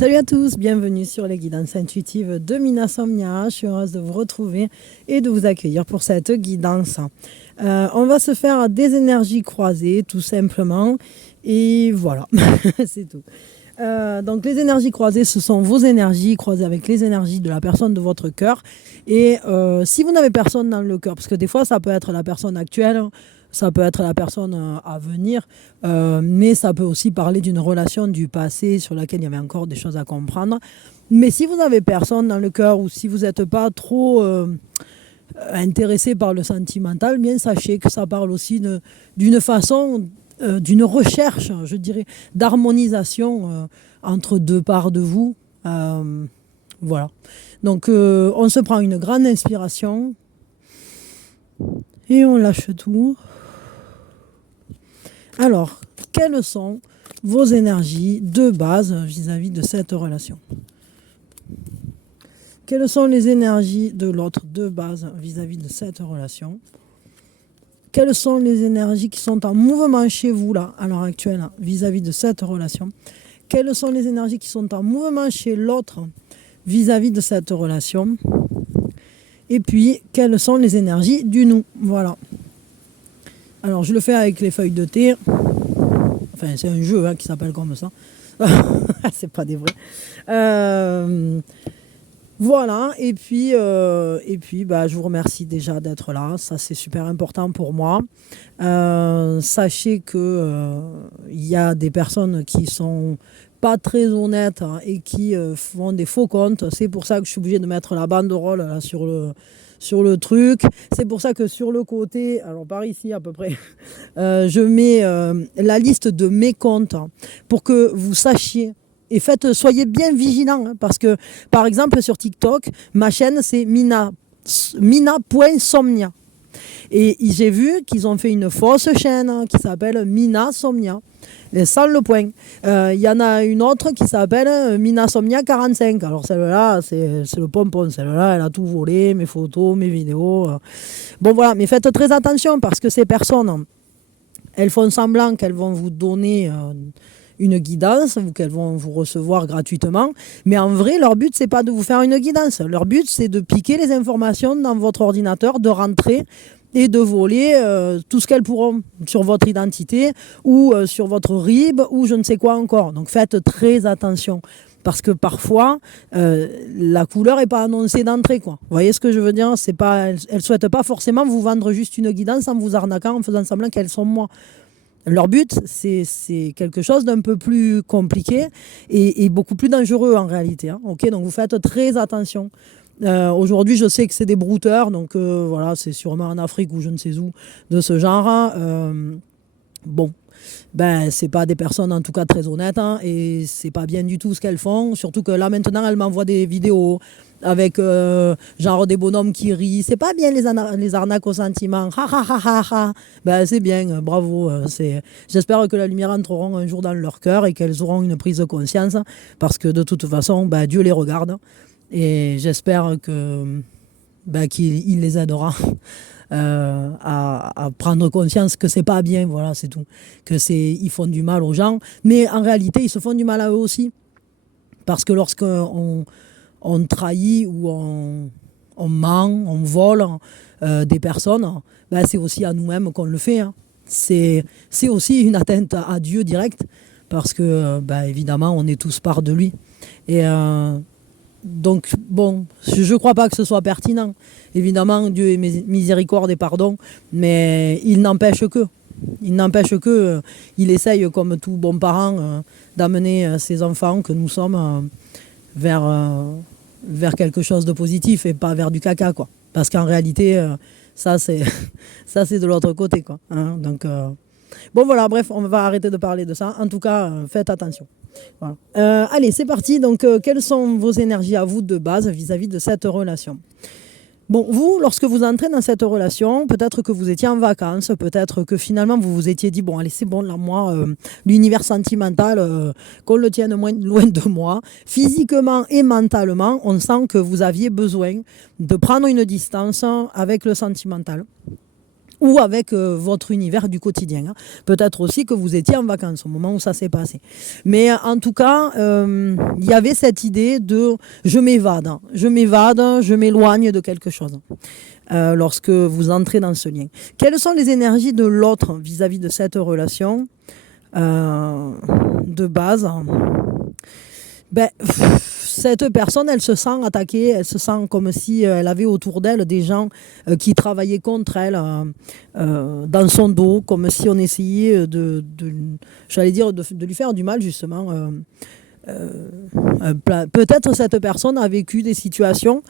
Salut à tous, bienvenue sur les guidances intuitives de Mina Somnia. Je suis heureuse de vous retrouver et de vous accueillir pour cette guidance. On va se faire des énergies croisées tout simplement et voilà, c'est tout. Donc les énergies croisées, ce sont vos énergies croisées avec les énergies de la personne de votre cœur. Et si vous n'avez personne dans le cœur, parce que des fois ça peut être la personne actuelle, ça peut être la personne à venir, mais ça peut aussi parler d'une relation du passé sur laquelle il y avait encore des choses à comprendre. Mais si vous n'avez personne dans le cœur ou si vous n'êtes pas trop intéressé par le sentimental, bien sachez que ça parle aussi d'une façon, d'une recherche, je dirais, d'harmonisation entre deux parts de vous. Voilà. Donc on se prend une grande inspiration et on lâche tout. Alors, quelles sont vos énergies de base vis-à-vis de cette relation? Quelles sont les énergies de l'autre de base vis-à-vis de cette relation? Quelles sont les énergies qui sont en mouvement chez vous là, à l'heure actuelle, vis-à-vis de cette relation? Quelles sont les énergies qui sont en mouvement chez l'autre vis-à-vis de cette relation? Et puis, quelles sont les énergies du nous? Voilà. Alors, je le fais avec les feuilles de thé. Enfin, c'est un jeu qui s'appelle comme ça. C'est pas des vrais. Voilà, et puis, je vous remercie déjà d'être là. Ça, c'est super important pour moi. Sachez que il y a des personnes qui sont pas très honnêtes et qui font des faux comptes. C'est pour ça que je suis obligée de mettre la banderole là, sur le truc. C'est pour ça que sur le côté, alors par ici à peu près, je mets la liste de mes comptes pour que vous sachiez. Et soyez bien vigilants, parce que, par exemple, sur TikTok, ma chaîne, c'est mina.somnia. Et j'ai vu qu'ils ont fait une fausse chaîne qui s'appelle Mina Somnia, sans le point. Il y en a une autre qui s'appelle Mina Somnia 45. Alors celle-là, c'est le pompon. Celle-là, elle a tout volé, mes photos, mes vidéos. Bon voilà, mais faites très attention, parce que ces personnes, elles font semblant qu'elles vont vous donner une guidance ou qu'elles vont vous recevoir gratuitement. Mais en vrai, leur but, c'est pas de vous faire une guidance. Leur but, c'est de piquer les informations dans votre ordinateur, de rentrer et de voler tout ce qu'elles pourront sur votre identité ou sur votre RIB ou je ne sais quoi encore. Donc faites très attention. Parce que parfois, la couleur n'est pas annoncée d'entrée, quoi. Vous voyez ce que je veux dire? C'est pas, elles ne souhaitent pas forcément vous vendre juste une guidance en vous arnaquant, en faisant semblant qu'elles sont moi. Leur but, c'est quelque chose d'un peu plus compliqué et beaucoup plus dangereux en réalité. Okay, donc vous faites très attention. Aujourd'hui, je sais que c'est des brouteurs, donc voilà, c'est sûrement en Afrique ou je ne sais où de ce genre. Bon, ben c'est pas des personnes en tout cas très honnêtes et c'est pas bien du tout ce qu'elles font. Surtout que là maintenant, elles m'envoient des vidéos avec genre des bonhommes qui rient. C'est pas bien les arnaques au sentiment. Ha ha ha ha ha. Ben c'est bien, bravo. J'espère que la lumière entrera un jour dans leur cœur et qu'elles auront une prise de conscience parce que de toute façon, ben, Dieu les regarde et j'espère que qu'il les aidera. À prendre conscience que c'est pas bien, voilà, c'est tout. Ils font du mal aux gens, mais en réalité, ils se font du mal à eux aussi. Parce que lorsqu'on trahit ou on ment, on vole des personnes, c'est aussi à nous-mêmes qu'on le fait. C'est aussi une atteinte à Dieu direct, parce que, évidemment, on est tous part de lui. Et donc, bon, je ne crois pas que ce soit pertinent. Évidemment, Dieu est miséricorde et pardon, mais il n'empêche que. Il essaye, comme tout bon parent, d'amener ses enfants, que nous sommes, vers quelque chose de positif et pas vers du caca, quoi. Parce qu'en réalité, ça, c'est de l'autre côté, quoi. Donc, bon, voilà, bref, on va arrêter de parler de ça. En tout cas, faites attention. Voilà. Allez, c'est parti. Donc, quelles sont vos énergies à vous de base vis-à-vis de cette relation? Bon, vous, lorsque vous entrez dans cette relation, peut-être que vous étiez en vacances, peut-être que finalement vous vous étiez dit, bon, allez, c'est bon, là, moi, l'univers sentimental, qu'on le tienne loin de moi. Physiquement et mentalement, on sent que vous aviez besoin de prendre une distance avec le sentimental. ou avec votre univers du quotidien, hein. Peut-être aussi que vous étiez en vacances au moment où ça s'est passé. Mais en tout cas, il y avait cette idée de je m'évade, je m'éloigne de quelque chose lorsque vous entrez dans ce lien. Quelles sont les énergies de l'autre vis-à-vis de cette relation de base? Cette personne, elle se sent attaquée, elle se sent comme si elle avait autour d'elle des gens qui travaillaient contre elle dans son dos, comme si on essayait j'allais dire, de lui faire du mal, justement. Peut-être cette personne a vécu des situations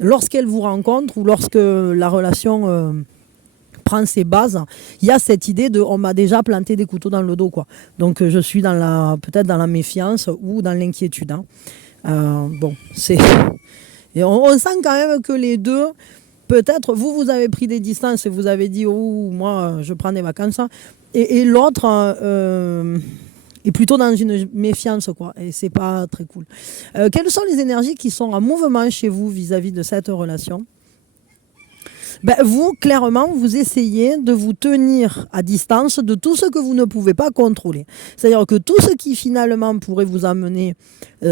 lorsqu'elle vous rencontre ou lorsque la relation prend ses bases, il y a cette idée de on m'a déjà planté des couteaux dans le dos, quoi. Donc je suis peut-être dans la méfiance ou dans l'inquiétude, hein. Et on sent quand même que les deux, peut-être vous avez pris des distances et vous avez dit oh moi je prends des vacances, et l'autre est plutôt dans une méfiance, quoi, et c'est pas très cool. Quelles sont les énergies qui sont en mouvement chez vous vis-à-vis de cette relation? Vous, clairement, vous essayez de vous tenir à distance de tout ce que vous ne pouvez pas contrôler. C'est-à-dire que tout ce qui finalement pourrait vous amener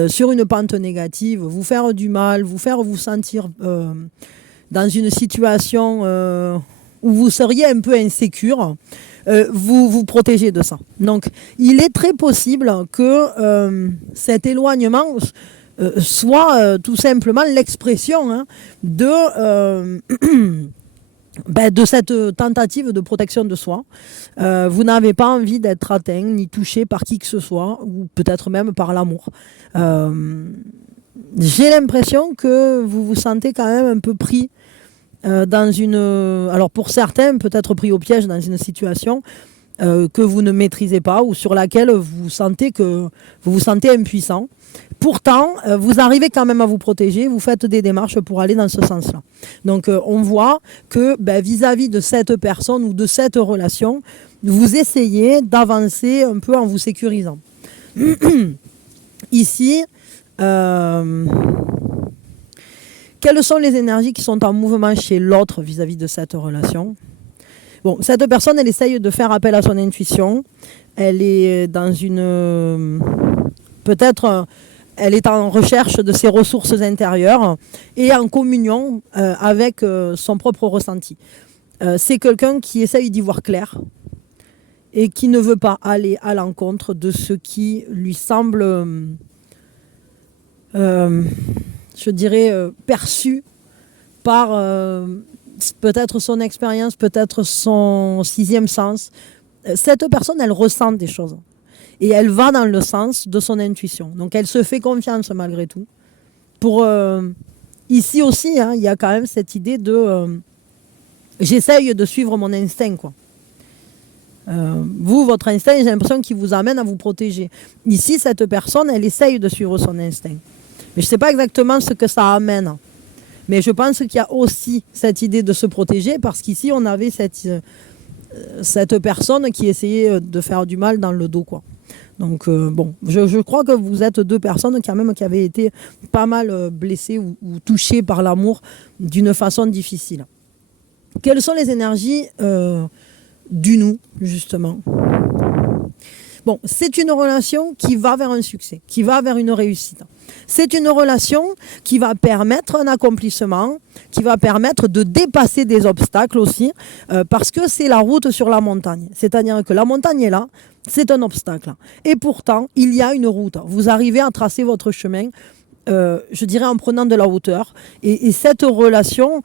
sur une pente négative, vous faire du mal, vous faire vous sentir dans une situation où vous seriez un peu insécure, vous vous protégez de ça. Donc, il est très possible que cet éloignement soit tout simplement l'expression de cette tentative de protection de soi. Vous n'avez pas envie d'être atteint ni touché par qui que ce soit, ou peut-être même par l'amour. J'ai l'impression que vous vous sentez quand même un peu pris dans alors pour certains, peut-être pris au piège dans une situation que vous ne maîtrisez pas ou sur laquelle vous vous sentez impuissant. Pourtant, vous arrivez quand même à vous protéger, vous faites des démarches pour aller dans ce sens-là. Donc, on voit que vis-à-vis de cette personne ou de cette relation, vous essayez d'avancer un peu en vous sécurisant. Ici, quelles sont les énergies qui sont en mouvement chez l'autre vis-à-vis de cette relation? Bon, cette personne, elle essaye de faire appel à son intuition. Elle est dans peut-être, elle est en recherche de ses ressources intérieures et en communion avec son propre ressenti. C'est quelqu'un qui essaye d'y voir clair et qui ne veut pas aller à l'encontre de ce qui lui semble, je dirais, perçu par peut-être son expérience, peut-être son sixième sens. Cette personne, elle ressent des choses. Et elle va dans le sens de son intuition. Donc elle se fait confiance malgré tout. Ici aussi, il y a quand même cette idée de j'essaye de suivre mon instinct, quoi. Votre instinct, j'ai l'impression qu'il vous amène à vous protéger. Ici, cette personne, elle essaye de suivre son instinct. Mais je ne sais pas exactement ce que ça amène. Mais je pense qu'il y a aussi cette idée de se protéger parce qu'ici, on avait cette personne qui essayait de faire du mal dans le dos, quoi. Donc je crois que vous êtes deux personnes quand même qui avaient été pas mal blessées ou touchées par l'amour d'une façon difficile. Quelles sont les énergies du nous, justement? Bon, c'est une relation qui va vers un succès, qui va vers une réussite. C'est une relation qui va permettre un accomplissement, qui va permettre de dépasser des obstacles aussi, parce que c'est la route sur la montagne. C'est-à-dire que la montagne est là, c'est un obstacle. Et pourtant, il y a une route. Vous arrivez à tracer votre chemin, je dirais en prenant de la hauteur. Et cette relation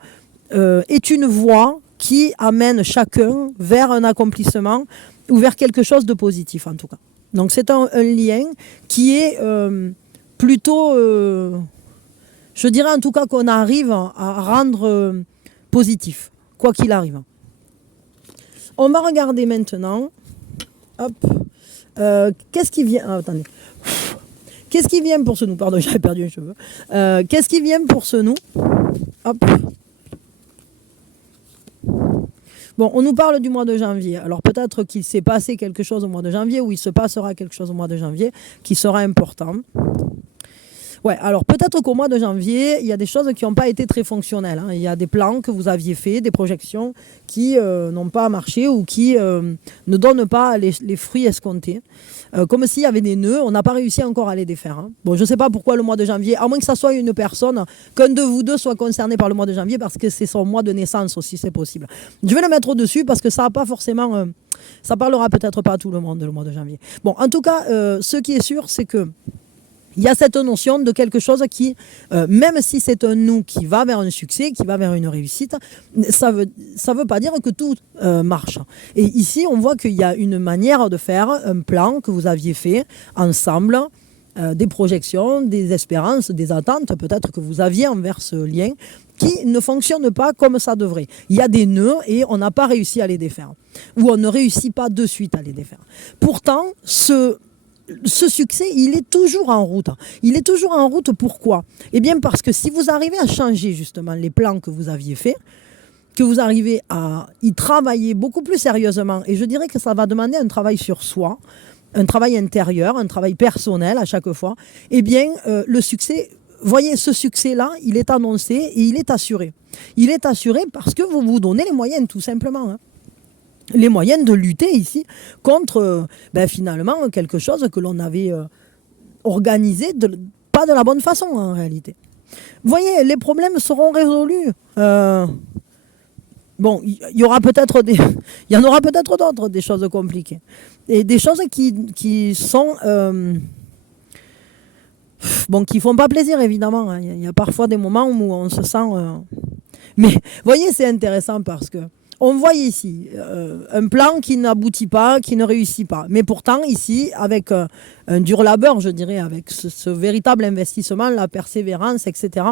est une voie qui amène chacun vers un accomplissement ou vers quelque chose de positif en tout cas. Donc c'est un lien qui est plutôt, je dirais en tout cas qu'on arrive à rendre positif, quoi qu'il arrive. On va regarder maintenant. Hop. Qu'est-ce qui vient attendez. Qu'est-ce qui vient pour ce nous? Pardon, j'avais perdu un cheveu. Qu'est-ce qui vient pour ce nous? Hop. Bon, on nous parle du mois de janvier. Alors peut-être qu'il s'est passé quelque chose au mois de janvier ou il se passera quelque chose au mois de janvier qui sera important. Ouais, alors peut-être qu'au mois de janvier, il y a des choses qui n'ont pas été très fonctionnelles, hein. Il y a des plans que vous aviez faits, des projections qui n'ont pas marché ou qui ne donnent pas les fruits escomptés. Comme s'il y avait des nœuds, on n'a pas réussi encore à les défaire, hein. Bon, je ne sais pas pourquoi le mois de janvier, à moins que ça soit une personne, qu'un de vous deux soit concerné par le mois de janvier, parce que c'est son mois de naissance aussi, c'est possible. Je vais le mettre au-dessus parce que ça n'a pas forcément... ça parlera peut-être pas à tout le monde le mois de janvier. Bon, en tout cas, ce qui est sûr, c'est que il y a cette notion de quelque chose qui, même si c'est un nous qui va vers un succès, qui va vers une réussite, ça veut pas dire que tout marche. Et ici, on voit qu'il y a une manière de faire, un plan que vous aviez fait ensemble, des projections, des espérances, des attentes peut-être que vous aviez envers ce lien, qui ne fonctionne pas comme ça devrait. Il y a des nœuds et on n'a pas réussi à les défaire. Ou on ne réussit pas de suite à les défaire. Pourtant, ce succès, il est toujours en route. Il est toujours en route, pourquoi? Eh bien parce que si vous arrivez à changer justement les plans que vous aviez faits, que vous arrivez à y travailler beaucoup plus sérieusement, et je dirais que ça va demander un travail sur soi, un travail intérieur, un travail personnel à chaque fois, eh bien le succès, voyez, ce succès-là, il est annoncé et il est assuré. Il est assuré parce que vous vous donnez les moyens, tout simplement, hein. Les moyens de lutter ici contre finalement quelque chose que l'on avait organisé pas de la bonne façon en réalité. Vous voyez, les problèmes seront résolus. Bon, il y aura peut-être il y en aura peut-être d'autres, des choses compliquées. Et des choses qui sont... qui font pas plaisir évidemment, hein. Il y a parfois des moments où on se sent... Mais vous voyez, c'est intéressant parce que on voit ici un plan qui n'aboutit pas, qui ne réussit pas. Mais pourtant, ici, avec un dur labeur, je dirais, avec ce véritable investissement, la persévérance, etc.,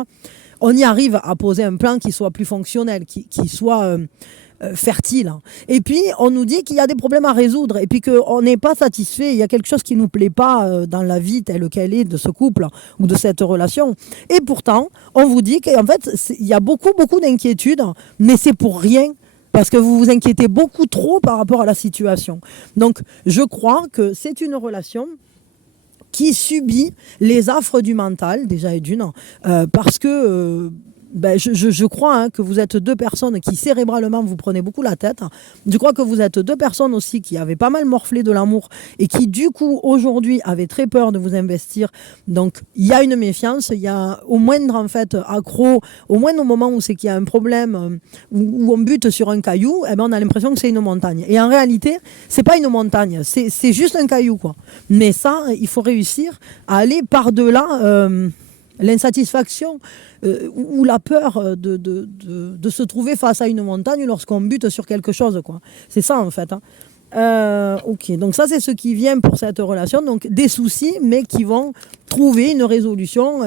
on y arrive à poser un plan qui soit plus fonctionnel, qui soit fertile. Et puis, on nous dit qu'il y a des problèmes à résoudre et puis qu'on n'est pas satisfait. Il y a quelque chose qui ne nous plaît pas dans la vie telle qu'elle est de ce couple ou de cette relation. Et pourtant, on vous dit qu'en fait, il y a beaucoup, beaucoup d'inquiétudes, mais c'est pour rien. Parce que vous vous inquiétez beaucoup trop par rapport à la situation. Donc, je crois que c'est une relation qui subit les affres du mental, déjà et d'une, parce que je crois que vous êtes deux personnes qui cérébralement vous prenez beaucoup la tête. Je crois que vous êtes deux personnes aussi qui avaient pas mal morflé de l'amour et qui du coup aujourd'hui avaient très peur de vous investir. Donc il y a une méfiance, il y a au moindre en fait accro, au moindre moment où c'est qu'il y a un problème, où on bute sur un caillou, eh ben, on a l'impression que c'est une montagne. Et en réalité, c'est pas une montagne, c'est juste un caillou, quoi. Mais ça, il faut réussir à aller par-delà l'insatisfaction ou la peur de se trouver face à une montagne lorsqu'on bute sur quelque chose, quoi. C'est ça en fait, hein. Ok, donc ça c'est ce qui vient pour cette relation, donc des soucis mais qui vont trouver une résolution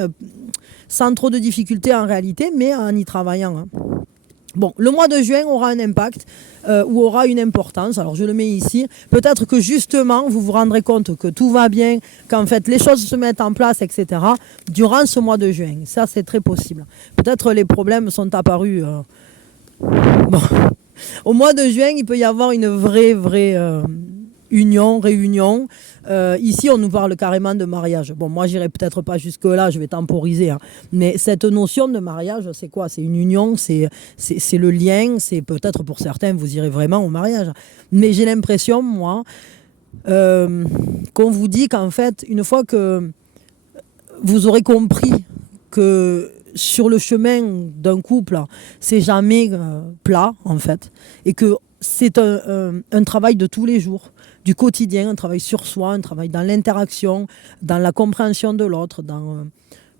sans trop de difficultés en réalité, mais en y travaillant, hein. Bon, le mois de juin aura un impact ou aura une importance. Alors, je le mets ici. Peut-être que justement, vous vous rendrez compte que tout va bien, qu'en fait, les choses se mettent en place, etc. durant ce mois de juin. Ça, c'est très possible. Peut-être les problèmes sont apparus. Bon. Au mois de juin, il peut y avoir une vraie réunion. Ici, on nous parle carrément de mariage. Bon, moi, j'irai peut-être pas jusque-là, je vais temporiser, hein. Mais cette notion de mariage, c'est quoi? C'est une union, c'est le lien, c'est peut-être pour certains, vous irez vraiment au mariage. Mais j'ai l'impression, moi, qu'on vous dit qu'en fait, une fois que vous aurez compris que sur le chemin d'un couple, c'est jamais plat, en fait, et que c'est un travail de tous les jours, du quotidien, un travail sur soi, un travail dans l'interaction, dans la compréhension de l'autre, dans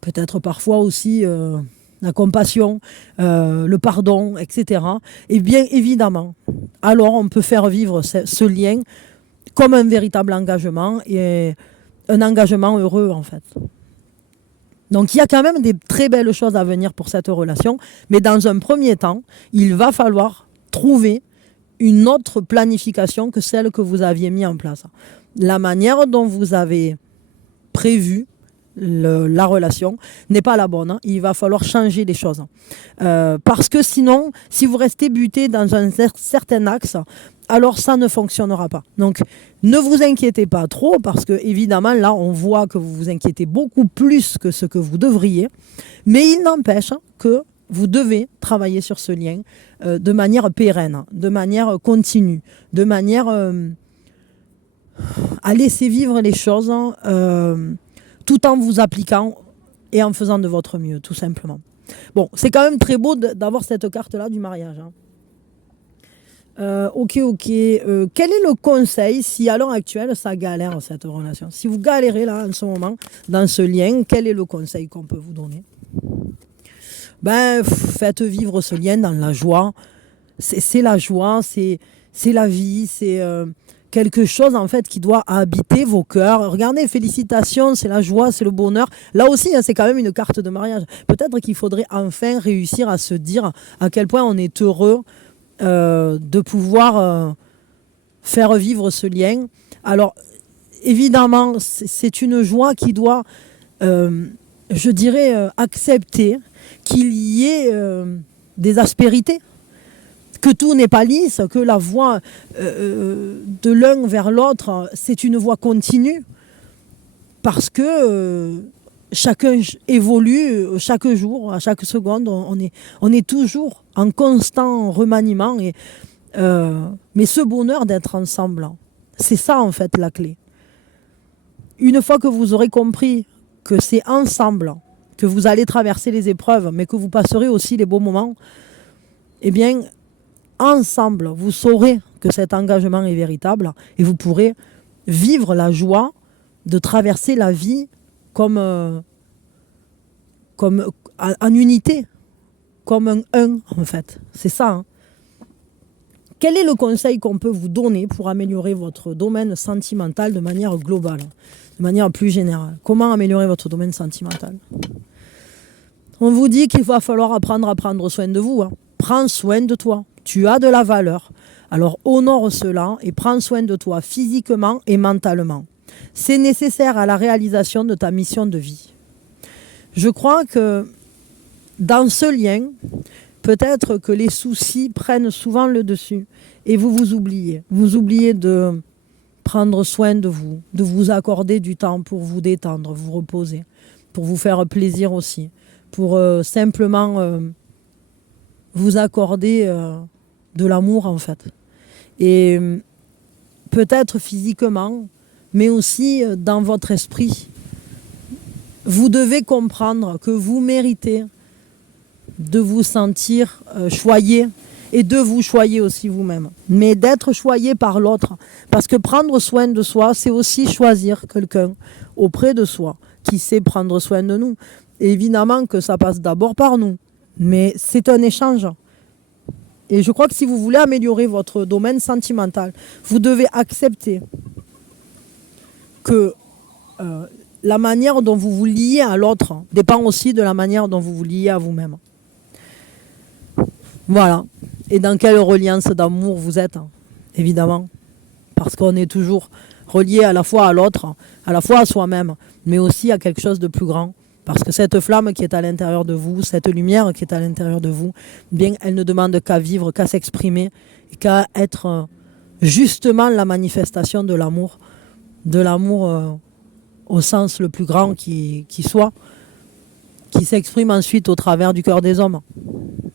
peut-être parfois aussi la compassion, le pardon, etc. Et bien évidemment, alors on peut faire vivre ce lien comme un véritable engagement et un engagement heureux en fait. Donc il y a quand même des très belles choses à venir pour cette relation, mais dans un premier temps, il va falloir trouver une autre planification que celle que vous aviez mis en place. La manière dont vous avez prévu la relation n'est pas la bonne. Il va falloir changer les choses. Parce que sinon, si vous restez buté dans un certain axe, alors ça ne fonctionnera pas. Donc, ne vous inquiétez pas trop, parce que évidemment, là, on voit que vous vous inquiétez beaucoup plus que ce que vous devriez. Mais il n'empêche que vous devez travailler sur ce lien de manière pérenne, de manière continue, de manière à laisser vivre les choses tout en vous appliquant et en faisant de votre mieux, tout simplement. Bon, c'est quand même très beau d'avoir cette carte-là du mariage. Ok. Quel est le conseil si à l'heure actuelle ça galère cette relation? Si vous galérez là en ce moment dans ce lien, quel est le conseil qu'on peut vous donner? Faites vivre ce lien dans la joie. C'est la joie, c'est la vie, c'est quelque chose en fait qui doit habiter vos cœurs. Regardez, félicitations, c'est la joie, c'est le bonheur. Là aussi, c'est quand même une carte de mariage. Peut-être qu'il faudrait enfin réussir à se dire à quel point on est heureux de pouvoir faire vivre ce lien. Alors, évidemment, c'est une joie qui doit, je dirais, accepter qu'il y ait des aspérités, que tout n'est pas lisse, que la voie de l'un vers l'autre, c'est une voie continue, parce que chacun évolue chaque jour, à chaque seconde, on est toujours en constant remaniement. Mais ce bonheur d'être ensemble, c'est ça en fait la clé. Une fois que vous aurez compris que c'est ensemble que vous allez traverser les épreuves, mais que vous passerez aussi les beaux moments, eh bien, ensemble, vous saurez que cet engagement est véritable et vous pourrez vivre la joie de traverser la vie comme en unité, comme un en fait. C'est ça. Hein. Quel est le conseil qu'on peut vous donner pour améliorer votre domaine sentimental de manière globale, de manière plus générale? Comment améliorer votre domaine sentimental? On vous dit qu'il va falloir apprendre à prendre soin de vous. Hein. Prends soin de toi. Tu as de la valeur. Alors honore cela et prends soin de toi physiquement et mentalement. C'est nécessaire à la réalisation de ta mission de vie. Je crois que dans ce lien, peut-être que les soucis prennent souvent le dessus et vous vous oubliez. Vous oubliez de prendre soin de vous accorder du temps pour vous détendre, vous reposer, pour vous faire plaisir aussi, pour simplement vous accorder de l'amour en fait. Et peut-être physiquement, mais aussi dans votre esprit. Vous devez comprendre que vous méritez de vous sentir choyé et de vous choyer aussi vous-même. Mais d'être choyé par l'autre. Parce que prendre soin de soi, c'est aussi choisir quelqu'un auprès de soi qui sait prendre soin de nous. Et évidemment que ça passe d'abord par nous. Mais c'est un échange. Et je crois que si vous voulez améliorer votre domaine sentimental, vous devez accepter que la manière dont vous vous liez à l'autre dépend aussi de la manière dont vous vous liez à vous-même. Voilà. Et dans quelle reliance d'amour vous êtes, évidemment. Parce qu'on est toujours relié à la fois à l'autre, à la fois à soi-même, mais aussi à quelque chose de plus grand. Parce que cette flamme qui est à l'intérieur de vous, cette lumière qui est à l'intérieur de vous, bien, elle ne demande qu'à vivre, qu'à s'exprimer, et qu'à être justement la manifestation de l'amour au sens le plus grand qui soit, qui s'exprime ensuite au travers du cœur des hommes.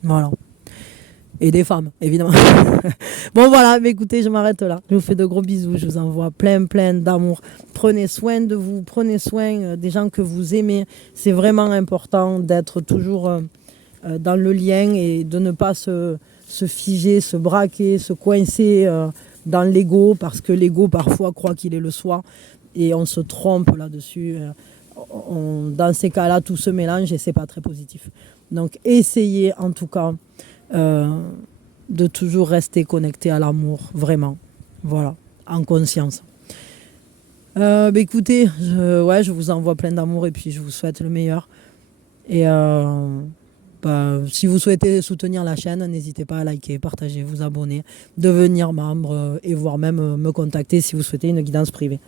Voilà. Et des femmes, évidemment. Bon voilà, mais écoutez, je m'arrête là. Je vous fais de gros bisous, je vous envoie plein d'amour. Prenez soin de vous, prenez soin des gens que vous aimez. C'est vraiment important d'être toujours dans le lien et de ne pas se figer, se braquer, se coincer dans l'ego, parce que l'ego parfois croit qu'il est le soi et on se trompe là-dessus. Dans ces cas-là, tout se mélange et c'est pas très positif. Donc essayez en tout cas de toujours rester connecté à l'amour, vraiment, voilà, en conscience. Écoutez, je vous envoie plein d'amour et puis je vous souhaite le meilleur. Et si vous souhaitez soutenir la chaîne, n'hésitez pas à liker, partager, vous abonner, devenir membre et voire même me contacter si vous souhaitez une guidance privée.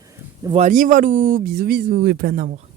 Voilà, bisous et plein d'amour.